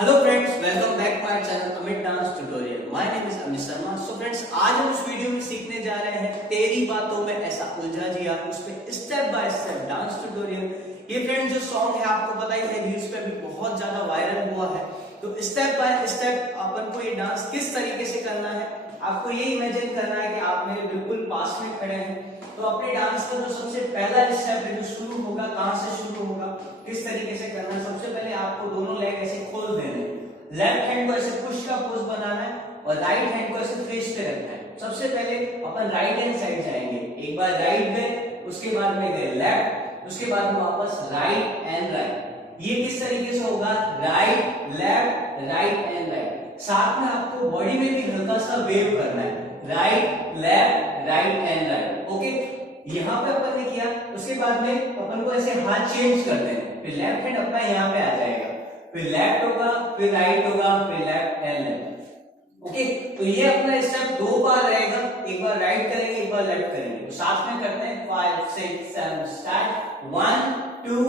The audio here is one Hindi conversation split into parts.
Hello friends, welcome back my channel Amit dance tutorial. My name is Amit Sharma. So friends, आज हम इस वीडियो में सीखने जा रहे हैं तेरी बातों में ऐसा उलझा जिया, उस पे step by step dance tutorial. ये फ्रेंड्स जो सॉन्ग है आपको पता ही है, रील्स पे भी बहुत ज्यादा वायरल हुआ है। तो स्टेप बाय स्टेप अपन को ये डांस किस तरीके से करना है, आपको ये इमेजिन करना है कि आप मेरे बिल्कुल पास में खड़े हैं। तो अपने डांस का जो सबसे पहला स्टेप है, जो शुरू होगा, कहां से शुरू होगा, किस तरीके से करना है। सबसे पहले आपको दोनों लेग ऐसे खोल देने, लेफ्ट हैंड को ऐसे पुश का पोज बनाना है और राइट हैंड को ऐसे फ्लेश पे रखना है। सबसे पहले अपन राइट हैंड साइड जाएंगे, एक बार राइट गए, उसके बाद में गए लेफ्ट, उसके बाद में वापस राइट एंड राइट। ये किस तरीके से होगा, right left right and right. साथ में आपको बॉडी में भी हल्का सा वेव करना है, right left right and right. Okay, यहाँ पे अपन ने किया, उसके बाद में अपन को ऐसे हाथ चेंज कर दें, फिर लेफ्ट हैंड अपना यहाँ पे आ जाएगा, फिर लेफ्ट होगा, फिर राइट होगा, फिर लेफ्ट एंड लेफ्ट। ओके, तो ये अपना स्टेप दो बार रहेगा, एक बार राइट करेंगे, एक बार लेफ्ट करेंगे। तो साथ में करते हैं 5 6 7 स्टार्ट। 1 2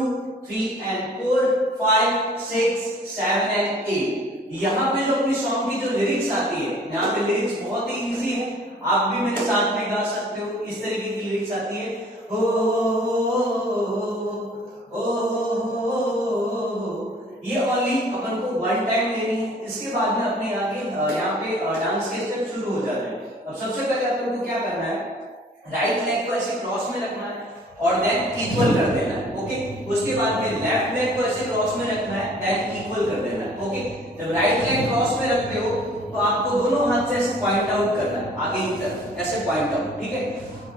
3 and 4 5 6 7 and 8। यहाँ पे जो अपनी सॉन्ग की जो लिरिक्स आती है, यहाँ पे लिरिक्स बहुत ही इजी है, आप भी मेरे साथ में गा सकते हो। इस तरीके की लिरिक्स आती है, हो ये ओनली अपन को वन टाइम लेनी है। इसके बाद में अपने यहाँ पे डांस के स्टेप शुरू हो जाते हैं। अब सबसे पहले अपन को क्या करना है, राइट लेग को ऐसे क्रॉस में रखना है और देन इक्वल कर देना है। ओके, उसके बाद में लेफ्ट लेग को ऐसे क्रॉस में रखना है, देन इक्वल कर देना है। ओके, जब राइट लेग क्रॉस में रखते हो तो आपको दोनों हाथ से ऐसे पॉइंट आउट करना है, आगे की तरफ ऐसे पॉइंट आउट। ठीक है,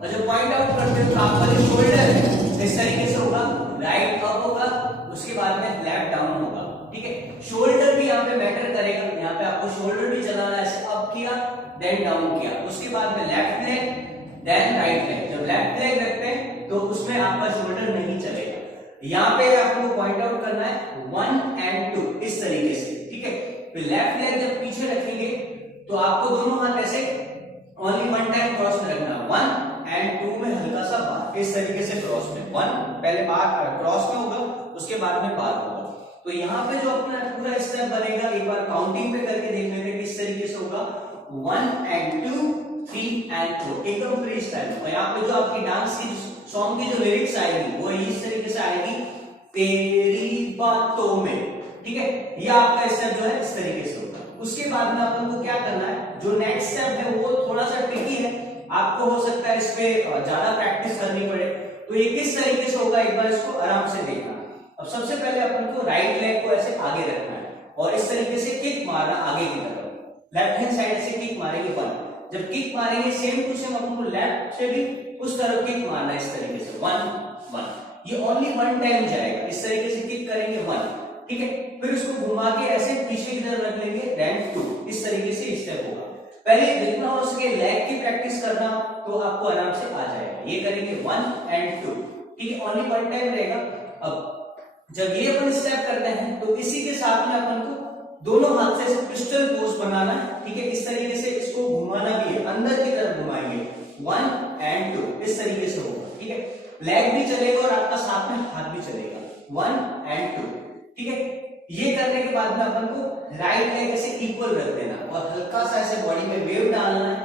और जब पॉइंट आउट करते हो तो आपका जो शोल्डर है इस तरीके से होगा, राइट अप होगा, उसके बाद में लेफ्ट डाउन होगा। ठीक है, शोल्डर भी यहाँ पे मैटर करेगा, यहाँ पे आपको शोल्डर भी चलाना है, ऐसे अप किया देन डाउन किया, उसके बाद में left leg then right leg. जब लेफ्ट लेग रखते हैं तो उसमें आपका शोल्डर नहीं चलेगा। यहाँ पे आपको पॉइंट आउट करना है 1 एंड 2 इस तरीके से। ठीक है, फिर लेफ्ट लेग जब पीछे रखेंगे तो आपको दोनों हाथ ऐसे ओनली वन टाइम क्रॉस में रखना, 1 एंड 2 में हल्का सा बाहर, इस तरीके से क्रॉस में। 1 पहले बाहर क्रॉस में होगा, उसके बाद में बाहर होगा। तो यहाँ पे जो अपना पूरा स्टेप बनेगा, एक बार काउंटिंग पे करके देख लेते हैं किस तरीके से होगा। 1 एंड 2 3 एंड 4, एकदम फ्री स्टाइल। और यहाँ पे जो आपकी डांस की सॉन्ग की जो लिरिक्स आएगी वो इस तरीके से आएगी, तेरी बातों में। ठीक है, ये आपका स्टेप जो है इस तरीके से होगा। उसके बाद में अपन को क्या करना है, जो नेक्स्ट स्टेप है वो थोड़ा सा ट्रिकी है, आपको हो सकता है इस पे ज्यादा प्रैक्टिस करनी पड़े। तो ये किस तरीके से होगा, एक बार इसको आराम से देखना। अब सबसे पहले अपन को राइट लेग को ऐसे आगे रखना है और इस तरीके से किक मारना आगे की तरफ। लेफ्ट हैंड साइड से किक मारेंगे 1, जब किक मारेंगे सेम टू सेम अपन को लेफ्ट से भी उस तरफ किक मारना है, इस तरीके से 1 1। ये ओनली वन टाइम जाएगा, इस तरीके से किक करेंगे 1। ठीक है, फिर उसको घुमा के ऐसे पीछे की तरफ रख लेंगे, देन 2, इस तरीके से स्टेप होगा। पहले जितना हो सके लेग की प्रैक्टिस करना, तो आपको आराम से आ जाएगा। ये करेंगे 1 एंड 2। ठीक है, ओनली वन टाइम रहेगा। अब जब ये अपन स्टेप करते हैं तो इसी के साथ में अपन को दोनों हाथ से पिस्टल पोज बनाना है। ठीक है, इस तरीके से इसको घुमाना भी है, अंदर की तरफ घुमाएंगे, 1 एंड 2 इस तरीके से होगा। ठीक है, लेग भी चलेगा और आपका साथ में हाथ भी चलेगा, 1 एंड 2। ठीक है, ये करने के बाद में अपन को राइट लेग ऐसे इक्वल रख देना और हल्का सा ऐसे बॉडी में वेव डालना है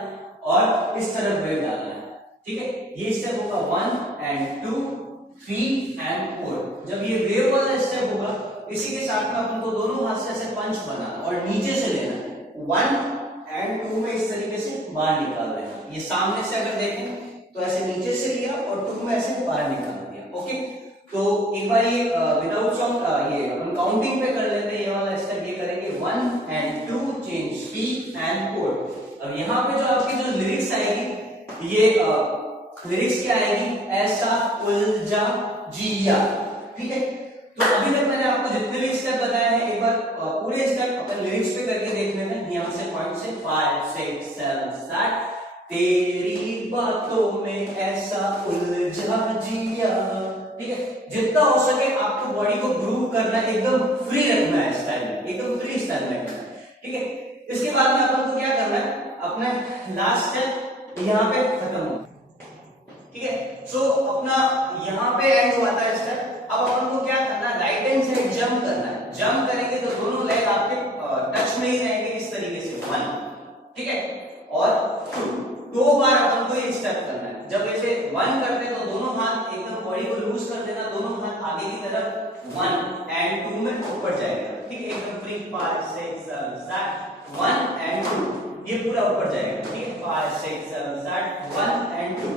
और इस तरफ वेव डालना है। ठीक है, ये स्टेप होगा 1 एंड 2 3 एंड 4। जब ये वेव वाला स्टेप होगा, इसी के साथ में अपन को दोनों हाथ से ऐसे पंच बनाना और नीचे से लेना, 1 एंड 2 में इस तरीके से बाहर निकाल देना। ये सामने से अगर देखें तो ऐसे नीचे से लिया और 2 में ऐसे बाहर निकाल दिया। ओके, तो एक बार ये विदाउट सॉन्ग ये अपन काउंटिंग पे कर लेते हैं। ये वाला स्टेप ये करेंगे 1 एंड 2 चेंज 3 एंड 4। अब यहाँ पे जो आपकी जो लिरिक्स आएगी, ये लिरिक्स क्या आएगी, ऐसा उलझा जिया। ठीक है, तो अभी तक मैंने आपको जितने भी स्टेप बताए हैं, एक बार पूरे स्टेप अपन लिरिक्स पे करके देख लेते हैं। यहाँ से पॉइंट से 5 6 7 स्टार्ट। तेरी बातों में ऐसा उलझा जिया। ठीक है, जितना हो सके आपको बॉडी को ग्रूव करना, एकदम फ्री रखना है स्टाइल में, एकदम फ्री स्टाइल में करना है। ठीक है, इसके बाद में अपन को क्या करना है, अपना लास्ट स्टेप यहाँ पे खत्म हो। ठीक है, सो अपना यहाँ पे एंड हुआ था स्टेप। अब अपन को क्या करना है, राइट हैंड से जंप करना है। जंप करेंगे तो दोनों लेग आपके बिल्कुल ऊपर जाएगा, ठीक है, एकदम फ्री। 5 6 7 7 1 एंड 2, ये पूरा ऊपर जाएगा, ठीक है। 5 6 7 7 1 एंड 2।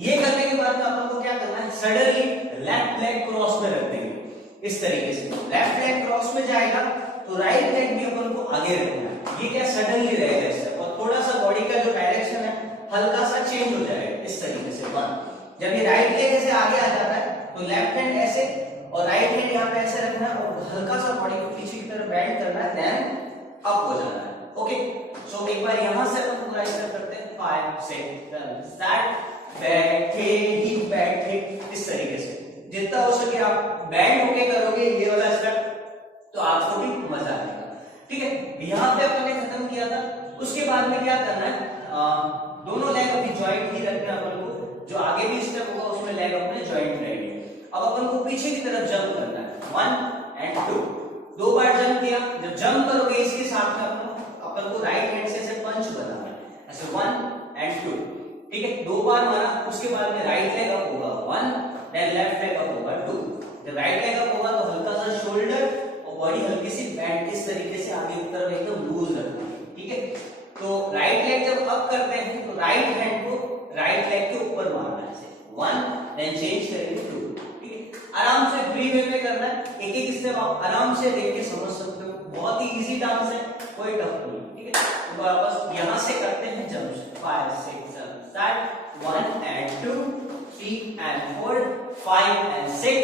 ये करने के बाद में अपन को क्या करना है, सडनली लेफ्ट लेग क्रॉस में रख देंगे इस तरीके से। लेफ्ट लेग क्रॉस में जाएगा तो राइट लेग भी अपन को आगे रखना है। ये क्या सडनली रहेगा इस तरह, और थोड़ा सा बॉडी का जो डायरेक्शन है हल्का सा चेंज हो जाएगा इस तरीके से। 1, जब ये राइट लेग ऐसे आगे आ जाता है तो लेफ्ट हैंड ऐसे और राइट हैंड यहाँ पे ऐसे रखना है और हल्का सा बॉडी को पीछे की तरफ बेंड करना है, देन अप हो जाना है। ओके, सो एक बार यहां से अपन पूरा स्टेप करते हैं। 5 6 7 स्टार्ट। बैठे ही बैठे इस तरीके से, जितना हो सके आप बैंड होके करोगे ये वाला स्टेप तो आपको भी मजा आएगा, ठीक है। यहाँ पे अपन ने खत्म किया था। उसके बाद में क्या करना है, दोनों लेग अभी जॉइंट ही रखना है अपन को। जो आगे भी स्टेप होगा उसमें लेग अपने जॉइंट रहेंगे। अब अपन को पीछे की तरफ जंप करना है। 1 एंड 2, 2 बार जंप किया। जब जंप करोगे इसके साथ में अपन को राइट हैंड से ऐसे पंच बनाना है, ऐसे 1 एंड 2, ठीक है। 2 बार मारा, उसके बाद में राइट लेग अप होगा 1, देन लेफ्ट लेग अप होगा 2। जब राइट लेग अप होगा तो हल्का सा शोल्डर और बॉडी हल्की सी बेंड इस तरीके से आगे की तरफ एकदम लूज रखना है, ठीक है। तो राइट लेग जब अप करते हैं तो राइट हैंड को राइट लेग के ऊपर मारना है, ऐसे 1, देन चेंज करेंगे 2, ठीक है। आराम से फ्री वे में करना है। एक एक स्टेप आप आराम से देख के समझ सकते हो, बहुत ही इजी डांस है, कोई टफ नहीं, ठीक है। तो वापस यहां से करते हैं jump. 5 6 7 start. 1 and 2 3 and 4 5 and 6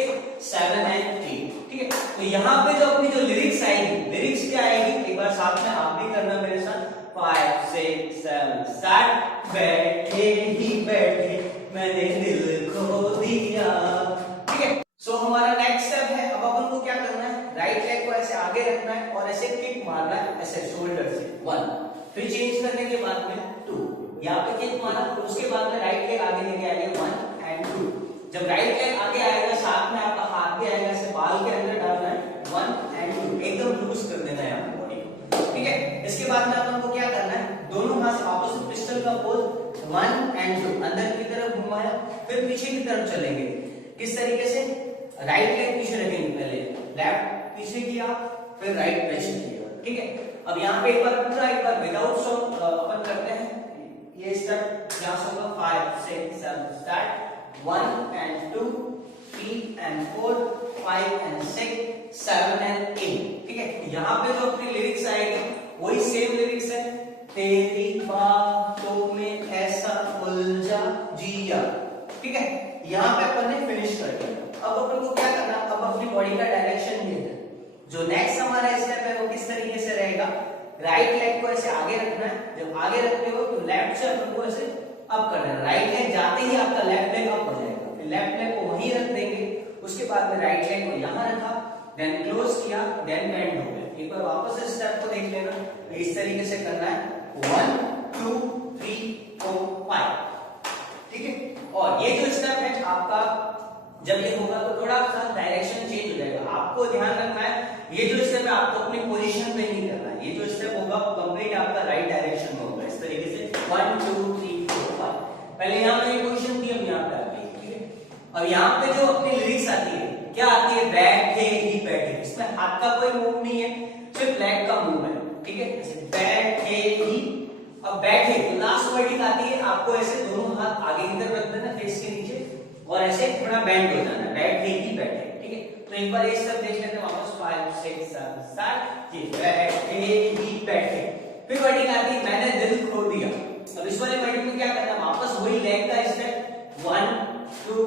7 and 8, ठीक है। तो यहाँ पे जो अपनी जो लिरिक्स आएगी, लिरिक्स क्या आएगी एक बार साथ में आप भी करना मेरे साथ। 5 6 7 स्टार्ट। बैठे ही बैठे मैंने दिल खो दिया, ठीक है। सो हमारा नेक्स्ट स्टेप है, अब अपन को क्या करना है, राइट लेग को ऐसे आगे रखना है और ऐसे किक मारना है, ऐसे शोल्डर से 1, फिर चेंज करने के बाद में 2, यहाँ पे किक मारा, उसके बाद में राइट लेग आगे लेके आएंगे 1 एंड 2। जब राइट लेग आगे आएगा साथ में आपका हाथ भी आएगा, ऐसे बाल के अंदर डालना है 1 एंड 2, एकदम लूज कर देना है यहाँ बॉडी, ठीक है। इसके बाद में अपन को क्या करना है, दोनों हाथ से ऑपोजिट पिस्टल का पोज 1 एंड 2, अंदर की तरफ घुमाया, फिर पीछे की तरफ चलेंगे। किस तरीके से, राइट लेग पीछे रखेंगे, पहले लेफ्ट पीछे किया, फिर राइट पीछे किया, ठीक है। अब यहाँ पे एक बार विदाउट सॉन्ग अपन करते हैं। ये स्टेप यहाँ से होगा 5 6 7 start. 1 and 2 3 and 4 5 and 6 7 and 8, ठीक है। यहाँ पे जो अपनी लिरिक्स आएगी वही सेम लिरिक्स है। तेरी बातों में ऐसा उलझा जिया, ठीक है। यहाँ पे अपन ने फिनिश कर दिया। अब अपन को क्या करना, अब अपनी बॉडी का डायरेक्शन ये है। जो नेक्स्ट हमारा स्टेप है वो किस तरीके से रहेगा, राइट लेग को ऐसे आगे रखना है। जब आगे रखते हो तो लेफ्ट से अपन को ऐसे अप करना है। राइट लेग जाते ही आपका लेफ्ट लेग अप हो जाएगा, फिर लेफ्ट लेग को वहीं रख देंगे। उसके बाद में राइट लेग को यहाँ रखा, देन क्लोज किया, देन बेंड हो गया। एक बार वापस इस स्टेप को देख लेना, तो इस तरीके से करना है 1 2 3 4 5, ठीक है। और ये जो स्टेप है आपका जब ये होगा तो थोड़ा सा डायरेक्शन चेंज हो जाएगा। आपको ध्यान रखना है ये जो स्टेप है आपको अपनी पोजीशन पे नहीं करना है। ये जो स्टेप होगा कंप्लीट आपका राइट डायरेक्शन में होगा, इस तरीके से 1 2 3 4 5। पहले यहाँ पे पोजीशन थी, अब यहाँ पे आती है, ठीक है। अब यहाँ पे जो अपनी लिरिक्स आती है, क्या आती है, बैठे ही बैठे। इसमें हाथ का कोई मूव नहीं है, सिर्फ लेग का मूव है, ठीक है। बैठे ही, अब बैठे तो लास्ट वर्डिंग आती है, आपको ऐसे दोनों हाथ आगे की तरफ रख देना फेस के नीचे और ऐसे थोड़ा बेंड हो जाना, बैठे ही बैठे, ठीक है। तो एक बार ये सब देख लेते हैं वापस। 5 6 7 स्टार्ट। जी, बैठे ही बैठे, फिर वर्डिंग आती है मैंने दिल खो दिया। अब इस वाले वर्डिंग में क्या करना है, वापस वही लेग का स्टेप 1 2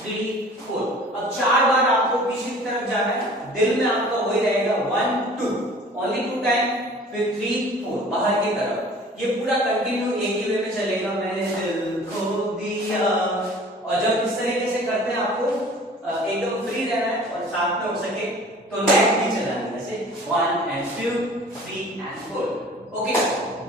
3 4। अब 4 बार आपको पीछे की तरफ जाना है, दिल में आपका वही रहेगा 1 2, ओनली 2 टाइम, फिर 3 4 बाहर की तरफ। ये पूरा कंटिन्यू एक ही वे में चलेगा, मैंने दिल खो दिया। और जब इस तरीके से करते हैं आपको एकदम फ्री रहना है और साथ में हो सके तो नेक भी चलाना है, जैसे 1 एंड 2 3 एंड 4, ओके।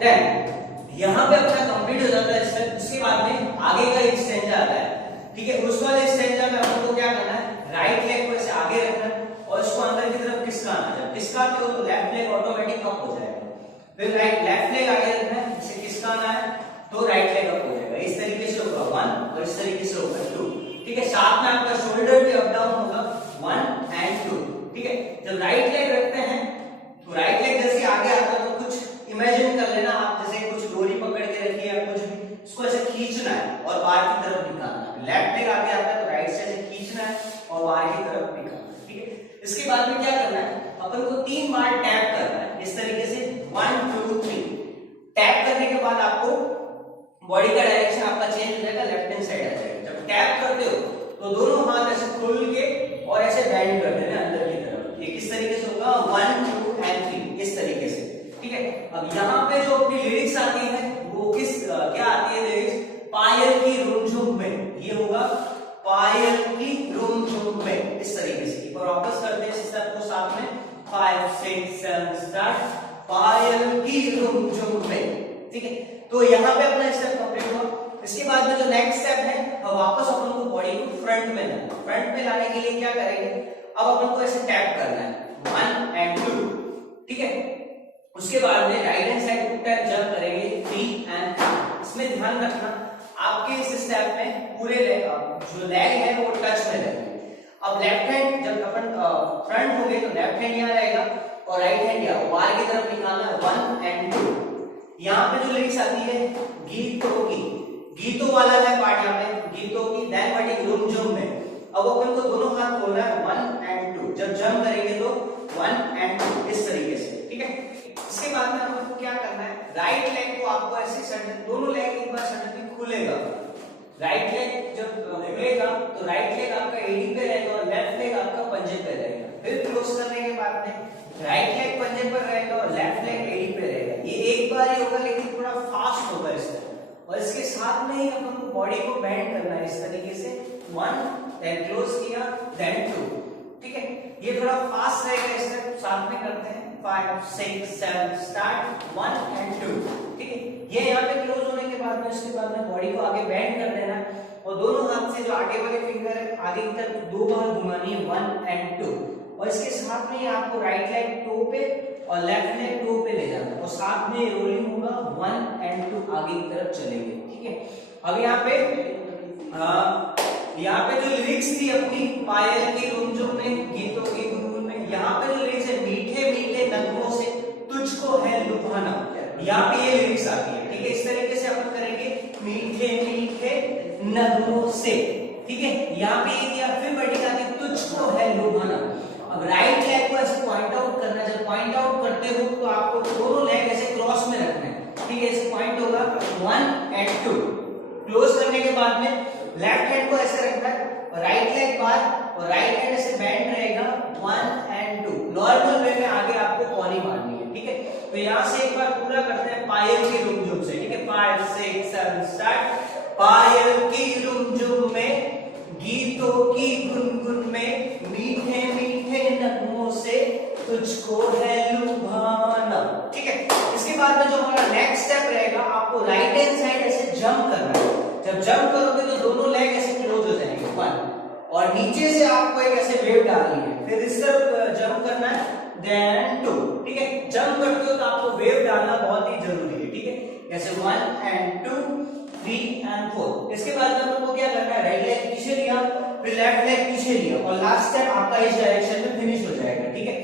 देन यहाँ पे अपना कंप्लीट हो जाता है स्टेप। उसके बाद में आगे का एक स्टेंजा आता है, ठीक है। उस वाले स्टेंजा में आपको क्या करना है, राइट लेग को ऐसे आगे रखना है और इसको अंदर की तरफ खिसकाना है। जब खिसकाते हो तो लेफ्ट लेग ऑटोमेटिक अप हो जाएगा, फिर लेफ्ट लेग आगे रखना है, इसे खिसकाना है तो राइट लेग अप हो जाएगा। इस तरीके से होगा 1 और इस तरीके से होगा 2, ठीक है। साथ में आपका शोल्डर भी अप डाउन होगा 1 एंड 2, ठीक है। जब राइट लेग रखते हैं तो राइट लेग जैसे आगे आता है तो कुछ इमेजिन कर लेना आप, जैसे कुछ डोरी पकड़ के रखी है कुछ भी, इसको ऐसे खींचना है और बाहर की तरफ निकालना है। लेफ्ट लेग आगे आता है तो राइट से ऐसे खींचना है और बाहर की तरफ निकालना है, ठीक है। इसके बाद में क्या करना है, अपन को 3 बार टैप करना है इस तरीके से 1 2 3। टैप करने के बाद आपको बॉडी का डायरेक्शन आपका चेंज हो जाएगा, लेफ्ट हैंड साइड आ जाएगा। जब टैप करते हो तो दोनों हाथ ऐसे खोल के और ऐसे बेंड कर देना अंदर की तरफ। ये किस तरीके से होगा 1 2 एंड 3 इस तरीके से, ठीक है। अब यहाँ पे जो अपनी लिरिक्स आती है वो क्या आती है लिरिक्स, पायल की रुमझुम में। ये होगा पायल की रुमझुम में इस तरीके से। एक बार वापस करते हैं इस स्टेप को साथ में 5 6 7 स्टार्ट, पायल की रुमझुम में, ठीक है। तो यहाँ पे अपना स्टेप कंप्लीट हुआ। इसके बाद में जो नेक्स्ट स्टेप है, अब वापस अपन को बॉडी को फ्रंट में लाना। फ्रंट में लाने के लिए क्या करेंगे, अब अपन को ऐसे टैप करना है 1 एंड 2, ठीक है। उसके बाद में right hand side tap jump करेंगे 3 एंड 4। इसमें ध्यान रखना आपके इस स्टेप में पूरे जो लेग है वो टच में रहेंगे। अब लेफ्ट हैंड जब अपन फ्रंट होंगे तो लेफ्ट हैंड यहाँ रहेगा और राइट हैंड यहाँ बाहर की तरफ निकालना है 1 एंड 2। यहाँ पे जो लिरिक्स आती है गीतों की, गीतों वाला है पार्ट यहाँ पे गीतों की, देन वर्डिंग रुमझुम में। अब अपन को दोनों हाथ खोलना है 1 एंड 2। जब जंप करेंगे तो 1 एंड 2 इस तरीके से, ठीक है। इसके बाद में अपन को क्या करना है, राइट लेग को आपको ऐसे सडन, दोनों लेग एक बार सडनली खुलेगा। राइट लेग जब खुलेगा तो राइट लेग आपका एडी पे रहेगा और लेफ्ट लेग आपका पंजे पे रहेगा। फिर क्लोज करने के बाद में राइट लेग पंजे पर रहेगा और लेफ्ट लेग एडी पे रहेगा। ये एक बार ही होगा लेकिन थोड़ा फास्ट होगा इस तरह। और इसके साथ में ही अपन को बॉडी को बेंड करना है इस तरीके से 1 देन क्लोज किया देन 2, ठीक है। ये थोड़ा फास्ट रहेगा, इस तरह साथ में करते हैं 5 6 7 स्टार्ट 1 एंड 2, ठीक है। ये यहाँ पे क्लोज होने के बाद में उसके बाद में बॉडी को आगे बेंड कर देना है और दोनों हाथ से जो आगे वाले फिंगर है आगे की तरफ 2 बार घुमानी है 1 एंड 2। और इसके साथ में आपको राइट लेग टो पे और लेफ्ट लेग टो पे ले जाना है और साथ में रोलिंग होगा 1 एंड 2 आगे की तरफ चलेंगे, ठीक है। अब यहाँ पे जो लिरिक्स थी अपनी पायल की रुमझुम में, गीतों की गुनगुन में, यहाँ पे जो लिरिक्स है मीठे मीठे नगमों से तुझको है लुभाना, यहाँ पे ये लिरिक्स आती है, ठीक है। इस तरीके से अपन करेंगे मीठे मीठे नगमों से, ठीक है। यहाँ पे ये किया, फिर वर्डिंग आती है तुझको है लुभाना। अब राइट लेग को ऐसे पॉइंट आउट करना है। जब पॉइंट आउट करते हो तो आपको दोनों लेग ऐसे क्रॉस में रखना है, ठीक है। ऐसे पॉइंट होगा 1 एंड 2। क्लोज करने के बाद में लेफ्ट हैंड को ऐसे रखना है और राइट लेग बाहर और राइट हैंड ऐसे बेंड रहेगा 1 एंड 2। नॉर्मल वे में आगे आपको कॉनी मारनी है, ठीक है। तो यहाँ से एक बार पूरा करते हैं पायल की रुमझुम से, ठीक है। 5 6 7 स्टार्ट, पायल की रुमझुम में गीतों की गुनगुन में मीठे मीठे नगमों से तुझको है लुभाना, ठीक है। इसके बाद में जो हमारा नेक्स्ट स्टेप रहेगा, आपको राइट हैंड साइड ऐसे जंप करना है। जब जंप करोगे तो दोनों लेग ऐसे क्लोज हो जाएंगे 1 और नीचे से आपको एक ऐसे वेव डालनी है। फिर इस तरफ जंप करना है देन 2, ठीक है। जंप करते हो तो आपको वेव डालना बहुत ही जरूरी है, ठीक है। जैसे 1 एंड 2 3 एंड 4। इसके बाद में आपको क्या करना है, राइट लेग पीछे लिया, फिर लेफ्ट लेग पीछे लिया और लास्ट स्टेप आपका इस डायरेक्शन में फिनिश हो जाएगा, ठीक है।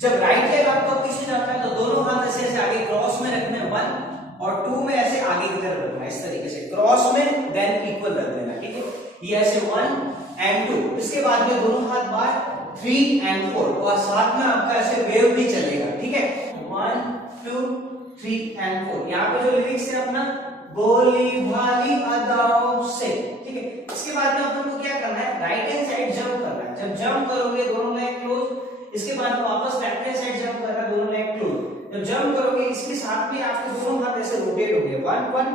जब राइट लेग आपको पीछे जाना है तो दोनों हाथ ऐसे ऐसे आगे क्रॉस में रखने हैं 1 और 2 में ऐसे आगे की तरफ रखना है, इस तरीके से क्रॉस में देन इक्वल रख देना, ठीक है। ये ऐसे 1 एंड 2। इसके बाद में दोनों हाथ बाहर 3 एंड 4 और साथ में आपका ऐसे वेव भी चलेगा, ठीक है। 1 2 3 एंड 4। यहाँ पे जो लिरिक्स है अपना बोली भाली अदाओं से, ठीक है। इसके बाद में अपन को क्या करना है, राइट हैंड साइड जंप करना है। जब जंप करोगे दोनों लेग क्लोज, इसके बाद में वापस लेफ्ट हैंड साइड जंप करना है, दोनों लेग क्लोज। जब जंप करोगे इसके साथ में आपके दोनों हाथ ऐसे रोटेट हो गए 1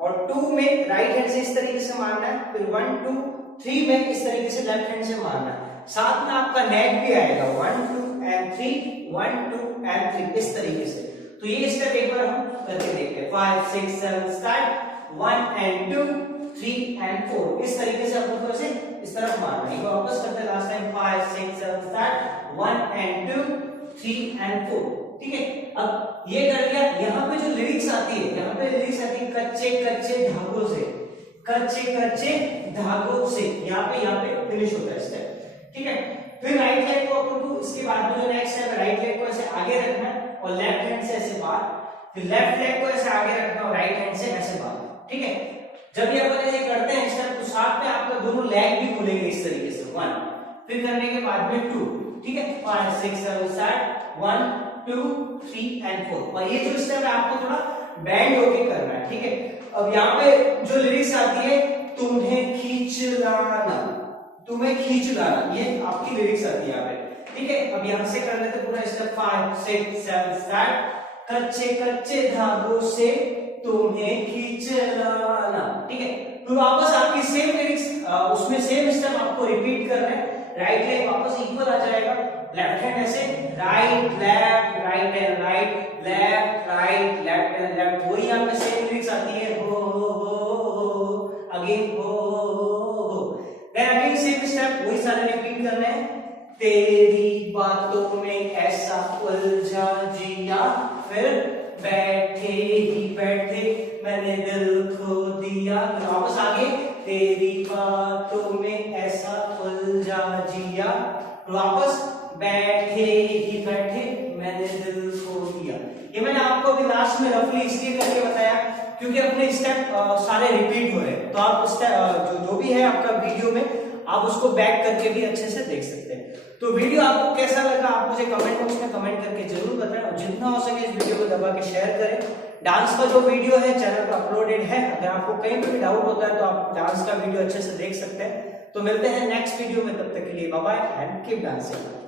और 2 में राइट हैंड से इस तरीके से मारना है, फिर 1 2 3 में इस तरीके से लेफ्ट हैंड से मारना है। साथ में आपका नेक भी आएगा 1 2 एंड 3 1 2 एंड 3 इस तरीके से। तो ये स्टेप एक बार हम करके देखते हैं 5 6 7 स्टार्ट 1 एंड 2 3 एंड 4। इस तरीके से अपन को ऐसे इस तरफ मारना है। एक बार वापस करते हैं last time 5 6 7 start 1 and 2 3 and 4, ठीक है। अब ये कर लिया। यहाँ पे जो लिरिक्स आती है, यहाँ पे लिरिक्स आती है कच्चे कच्चे धागों से, कच्चे कच्चे धागों से, यहाँ पे फिनिश होता है स्टेप, ठीक है। फिर राइट लेग को अपन को इसके बाद में जो नेक्स्ट है राइट लेग को ऐसे आगे रखना है और लेफ्ट हैंड से ऐसे बाहर, फिर लेफ्ट लेग को ऐसे आगे रखना है और राइट हैंड से ऐसे बाहर। ठीक है, जब ये अपन ऐसे करते हैं इस टाइम तो साथ में आपका दोनों लेग भी खुलेंगे इस तरीके से 1, फिर करने के बाद में 2, ठीक है 5 6 7 7 1 2 3 एंड 4। और ये जो स्टेप है आपको थोड़ा बैंड होके करना है। ठीक है, अब यहाँ पे जो लिरिक्स आती है तुम्हें खींच लाना, तुम्हें खींच लाना, ये आपकी लिरिक्स आती है यहाँ पे। ठीक है, अब यहाँ से कर लेते पूरा स्टेप 5 6 7 8 कच्चे कच्चे धागों से तुम्हें खींच लाना। ठीक है, फिर वापस आपकी सेम लिरिक्स उसमें सेम स्टेप आपको रिपीट करना है। राइट लेग वापस इक्वल आ जाएगा, लेफ्ट हैंड ऐसे right left right and right left right left and left, वही यहाँ पे सेम लिरिक्स आती है हो अगेन हो। देन अगेन सेम स्टेप वही सारे रिपीट करने हैं। तेरी बातों में ऐसा उलझा जिया, फिर बैठे ही बैठे मैंने दिल खो दिया, वापस आगे तेरी बातों में ऐसा उलझा जिया, वापस बैठे ही बैठे मैंने दिल खो दिया। ये मैंने आपको अभी लास्ट में रफली इसलिए करके बताया क्योंकि अपने स्टेप सारे रिपीट हो रहे हैं, तो आप जो भी है आपका वीडियो में आप उसको बैक करके भी अच्छे से देख सकते हैं। तो वीडियो आपको कैसा लगा आप मुझे कमेंट बॉक्स में कमेंट करके जरूर बताएं, और जितना हो सके इस वीडियो को दबा के शेयर करें। डांस का जो वीडियो है चैनल पर अपलोडेड है, अगर आपको कहीं पे भी डाउट होता है तो आप डांस का वीडियो अच्छे से देख सकते हैं। तो मिलते हैं नेक्स्ट वीडियो में, तब तक के लिए bye bye and keep dancing.